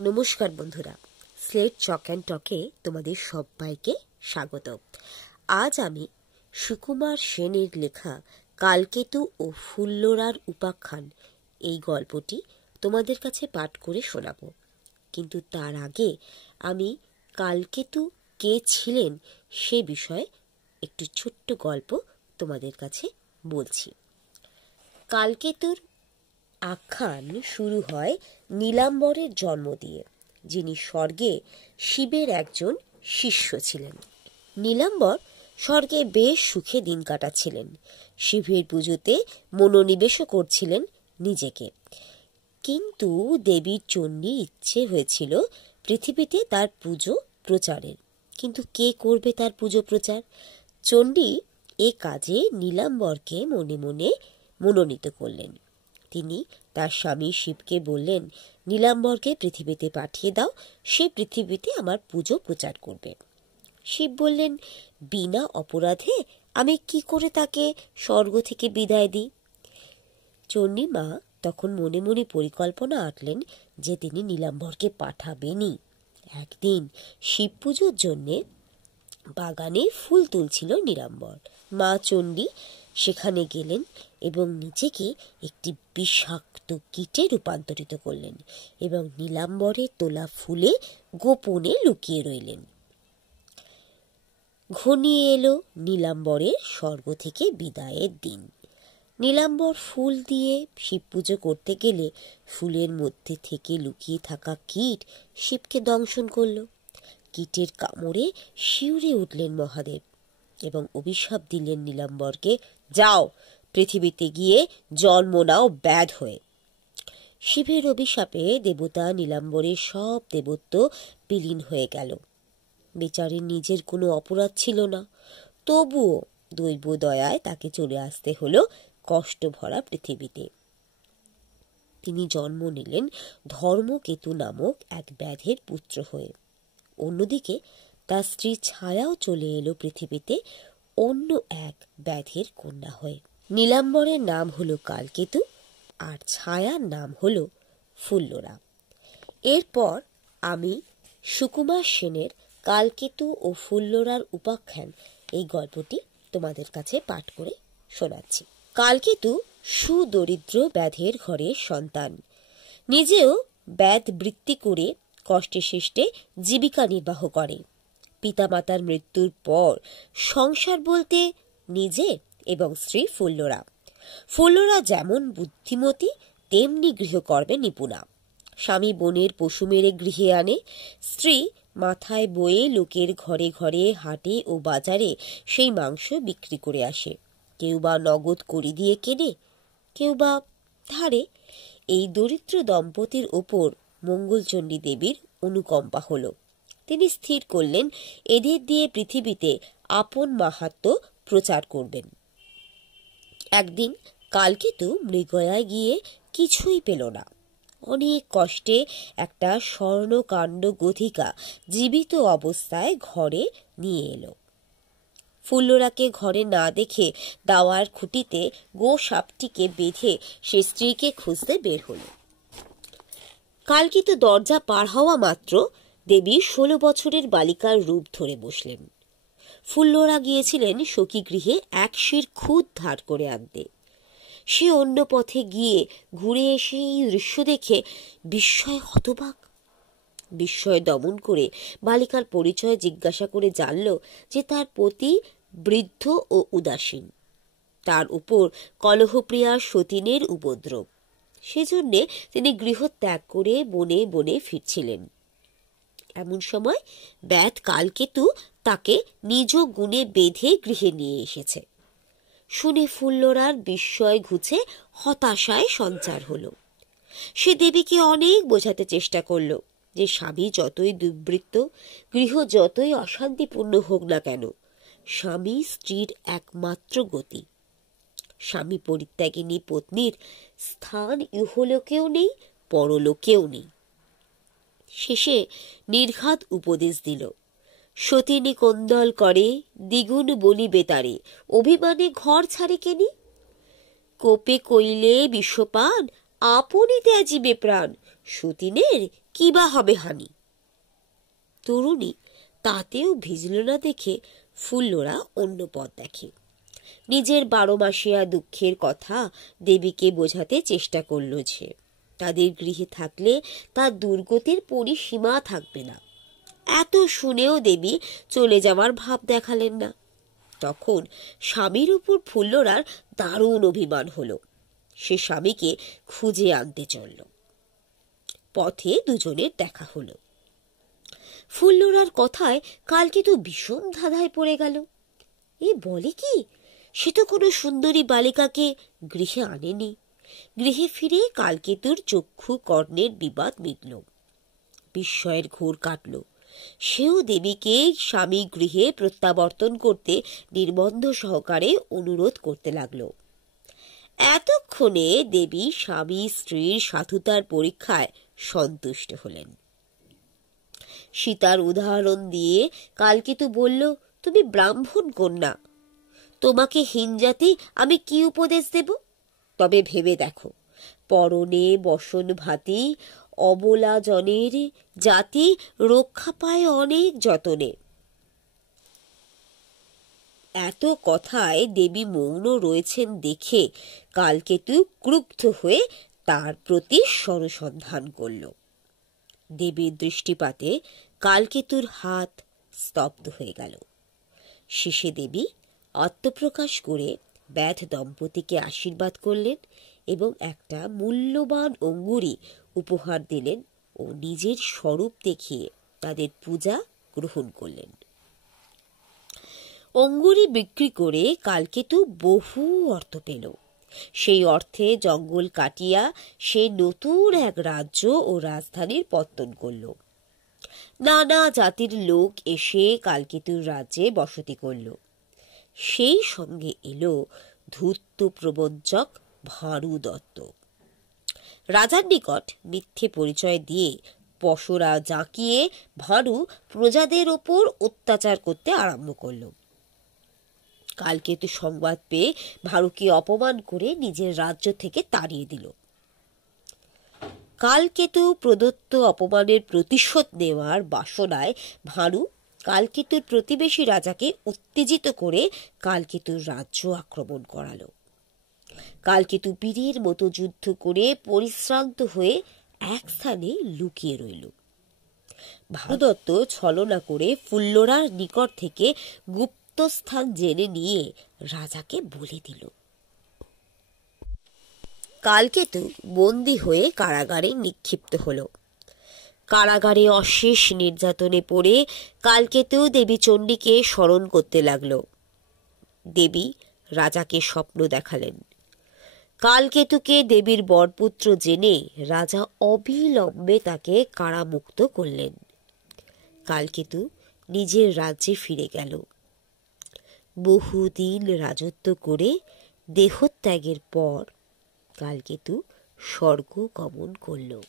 নমস্কার বন্ধুরা, slate Chak and টকে তোমাদের সবাইকে স্বাগত। আজ আমি সুকুমার সেনের লেখা কালকেতু ও ফুল্লরার উপাখ্যান এই গল্পটি তোমাদের কাছে পাঠ করে শোনাব। কিন্তু তার আগে আমি কালকেতু কে ছিলেন সে বিষয়ে একটু ছোট্ট গল্প তোমাদের কাছে বলছি। কালকেতুর আখ্যান শুরু হয় নীলাম্বরের জন্ম দিয়ে, যিনি স্বর্গে শিবের একজন শিষ্য ছিলেন। নীলাম্বর স্বর্গে বেশ সুখে দিন কাটাচ্ছিলেন। শিবের পুজোতে মনোনিবেশও করছিলেন নিজেকে। কিন্তু দেবীর চণ্ডী ইচ্ছে হয়েছিল পৃথিবীতে তার পুজো প্রচারের। কিন্তু কে করবে তার পুজো প্রচার? চণ্ডী এ কাজে নীলাম্বরকে মনে মনে মনোনীত করলেন। তিনি তার স্বামী শিবকে বললেন, নীলাম্বরকে পৃথিবীতে পাঠিয়ে দাও, সে পৃথিবীতে আমার পুজো প্রচার করবে। শিব বললেন, বিনা অপরাধে আমি কি করে তাকে স্বর্গ থেকে বিদায় দিই? চণ্ডী মা তখন মনে মনে পরিকল্পনা আঁটলেন যে তিনি নীলাম্বরকে পাঠাবেনই। একদিন শিব পুজোর জন্যে বাগানে ফুল তুলছিল নীলাম্বর। মা চণ্ডী সেখানে গেলেন এবং নিজেকে একটি বিষাক্ত কীটে রূপান্তরিত করলেন এবং নীলাম্বরের তোলা ফুলে গোপনে লুকিয়ে রইলেন। ঘনিয়ে এলো নীলাম্বরের স্বর্গ থেকে বিদায়ের দিন। নীলাম্বর ফুল দিয়ে শিব পুজো করতে গেলে ফুলের মধ্যে থেকে লুকিয়ে থাকা কীট শিবকে দংশন করল। কীটের কামড়ে শিউরে উঠলেন মহাদেব এবং অভিশাপ দিলেন নীলাম্বরকে, যাও পৃথিবীতে গিয়ে জন্ম নাও ব্যাধ হয়ে। শিবের অভিশাপে দেবতা নীলাম্বরের সব দেবত্ব বিলীন হয়ে গেল। বেচারির নিজের কোনো অপরাধ ছিল না, তবুও দৈব দয়ায় তাকে চলে আসতে হলো কষ্ট ভরা পৃথিবীতে। তিনি জন্ম নিলেন ধর্মকেতু নামক এক ব্যাধের পুত্র হয়ে। অন্যদিকে তার স্ত্রী ছায়াও চলে এলো পৃথিবীতে অন্য এক ব্যাধের কন্যা হয়ে। নীলাম্বরের নাম হলো কালকেতু আর ছায়ার নাম হলো ফুল্লরা। এরপর আমি সুকুমার সেনের কালকেতু ও ফুল্লরার উপাখ্যান এই গল্পটি তোমাদের কাছে পাঠ করে শোনাচ্ছি। কালকেতু সুদরিদ্র ব্যাধের ঘরের সন্তান। নিজেও ব্যাধ বৃত্তি করে কষ্টে শিষ্টে জীবিকা নির্বাহ করে। পিতামাতার মৃত্যুর পর সংসার বলতে নিজে এবং স্ত্রী ফুল্লরা। ফুল্লরা যেমন বুদ্ধিমতী তেমনি গৃহকর্মে নিপুণা। স্বামী বনের পশু মেরে গৃহে আনে, স্ত্রী মাথায় বয়ে লোকের ঘরে ঘরে হাটে ও বাজারে সেই মাংস বিক্রি করে আসে। কেউ বা নগদ কড়ি দিয়ে কেনে, কেউ বা ধারে। এই দরিদ্র দম্পতির ওপর মঙ্গলচণ্ডী দেবীর অনুকম্পা হল। তিনি স্থির করলেন এদের দিয়ে পৃথিবীতে আপন মাহাত্ম্য প্রচার করবেন। একদিন কালকেতু মৃগয়ায় গিয়ে কিছুই পেল না। অনেক কষ্টে একটা স্বর্ণকাণ্ড গধিকা জীবিত অবস্থায় ঘরে নিয়ে এলো। ফুল্লরাকে ঘরে না দেখে দাওয়ার খুঁটিতে গো সাপটিকে বেঁধে সে স্ত্রীকে খুঁজতে বের হল। কালকেতু দরজা পার হওয়া মাত্র দেবী 16 বছরের বালিকার রূপ ধরে বসলেন। ফুল্লরা গিয়েছিলেন সখী গৃহে এক শির খুদ ধার করে আনতে। সে অন্য পথে গিয়ে ঘুরে এসে এই দৃশ্য দেখে বিস্ময়ে হতবাক। বিস্ময় দমন করে বালিকার পরিচয় জিজ্ঞাসা করে জানল যে তার পতি বৃদ্ধ ও উদাসীন। তার উপর কলহপ্রিয়া সতীনের উপদ্রব। সেজন্য তিনি গৃহ ত্যাগ করে বনে বনে ফিরছিলেন। এমন সময় ব্যাধ কালকেতু তাকে নিজ গুণে বেঁধে গৃহে নিয়ে এসেছে। শুনে ফুল্লরার বিস্ময় ঘুচে হতাশায় সঞ্চার হলো। সে দেবীকে অনেক বোঝাতে চেষ্টা করল যে স্বামী যতই দুর্বৃত্ত, গৃহ যতই অশান্তিপূর্ণ হোক না কেন, স্বামী স্ত্রীর একমাত্র গতি। স্বামী পরিত্যাগিনী পত্নীর স্থান ইহলোকেও নেই, পরলোকেও নেই। শেষে নির্ঘাত উপদেশ দিল, সতীনী কোন্দল করে দ্বিগুণ বলি বেতারে, অভিমানে ঘর ছাড়ে কেনি। কোপে কইলে বিশ্বপান আপনি ত্যাজিবে প্রাণ, সতীনের কি বা হবে হানি। তরুণী তাতেও ভিজল না দেখে ফুল্লরা অন্য পথ দেখে। নিজের 12 মাসিয়া দুঃখের কথা দেবীকে বোঝাতে চেষ্টা করল যে তাদের গৃহে থাকলে তার দুর্গতির পরিসীমা থাকবে না। এত শুনেও দেবী চলে যাওয়ার ভাব দেখালেন না। তখন স্বামীর উপর ফুল্লরার দারুণ অভিমান হলো। সে স্বামীকে খুঁজে আনতে চলল। পথে দুজনের দেখা হলো। ফুল্লরার কথায় কালকেতু ভীষণ ধাঁধায় পড়ে গেল। এ বলে কি, সে তো কোনো সুন্দরী বালিকাকে গৃহে আনেনি। গৃহে ফিরে কালকেতুর চক্ষু কর্ণের বিবাদ মিটল। বিস্ময়ের ঘোর কাটল। সেও দেবীকে স্বামী গৃহে প্রত্যাবর্তন করতে নির্বন্ধ সহকারে অনুরোধ করতে লাগলো। এতক্ষণে দেবী স্বামী স্ত্রীর সাধুতার পরীক্ষায় সন্তুষ্ট হলেন। সীতার উদাহরণ দিয়ে কালকেতু বলল, তুমি ব্রাহ্মণ কন্যা, তোমাকে হীনজাতি আমি কি উপদেশ দেব? তবে ভেবে দেখো, পরনে বসন ভাতি অবলা জনের জাতি রক্ষা পায় অনেক যতনে। এত কথায় দেবী মৌন রয়েছেন দেখে কালকেতু ক্রুদ্ধ হয়ে তার প্রতি সরসন্ধান করল। দেবীর দৃষ্টিপাতে কালকেতুর হাত স্তব্ধ হয়ে গেল। শেষে দেবী আত্মপ্রকাশ করে ব্যাধ দম্পতিকে আশীর্বাদ করলেন এবং একটা মূল্যবান অঙ্গুরী উপহার দিলেন ও নিজের স্বরূপ দেখিয়ে তাদের পূজা গ্রহণ করলেন। অঙ্গুরী বিক্রি করে কালকেতু বহু অর্থ পেল। সেই অর্থে জঙ্গল কাটিয়া সে নতুন এক রাজ্য ও রাজধানীর পত্তন করল। নানা জাতির লোক এসে কালকেতুর রাজ্যে বসতি করল। সেই সঙ্গে এলো ধূর্ত প্রবঞ্চক ভাঁড়ু দত্ত। রাজার নিকট মিথ্যে পরিচয় দিয়ে পসরা জাঁকিয়ে ভাঁড়ু প্রজাদের ওপর অত্যাচার করতে আরম্ভ করল। কালকেতু সংবাদ পেয়ে ভাঁড়ুকে অপমান করে নিজের রাজ্য থেকে তাড়িয়ে দিল। কালকেতু প্রদত্ত অপমানের প্রতিশোধ নেওয়ার বাসনায় ভাঁড়ু কালকেতুর প্রতিবেশী রাজাকে উত্তেজিত করে কালকেতুর রাজ্য আক্রমণ করালো। কালকেতু বীরের মতো যুদ্ধ করে পরিশ্রান্ত হয়ে এক স্থানে লুকিয়ে রইল। ভানুদত্ত ছলনা করে ফুল্লরার নিকট থেকে গুপ্ত স্থান জেনে নিয়ে রাজাকে বলে দিল। কালকেতু বন্দী হয়ে কারাগারে নিক্ষিপ্ত হল। কারাগারে অশেষ নির্যাতনে পড়ে কালকেতু দেবী চণ্ডীকে স্মরণ করতে লাগল। দেবী রাজাকে স্বপ্ন দেখালেন। কালকেতুকে দেবীর বরপুত্র জেনে রাজা অবিলম্বে তাকে কারামুক্ত করলেন। কালকেতু নিজের রাজ্যে ফিরে গেল। বহুদিন রাজত্ব করে দেহত্যাগের পর কালকেতু স্বর্গ গমন করল।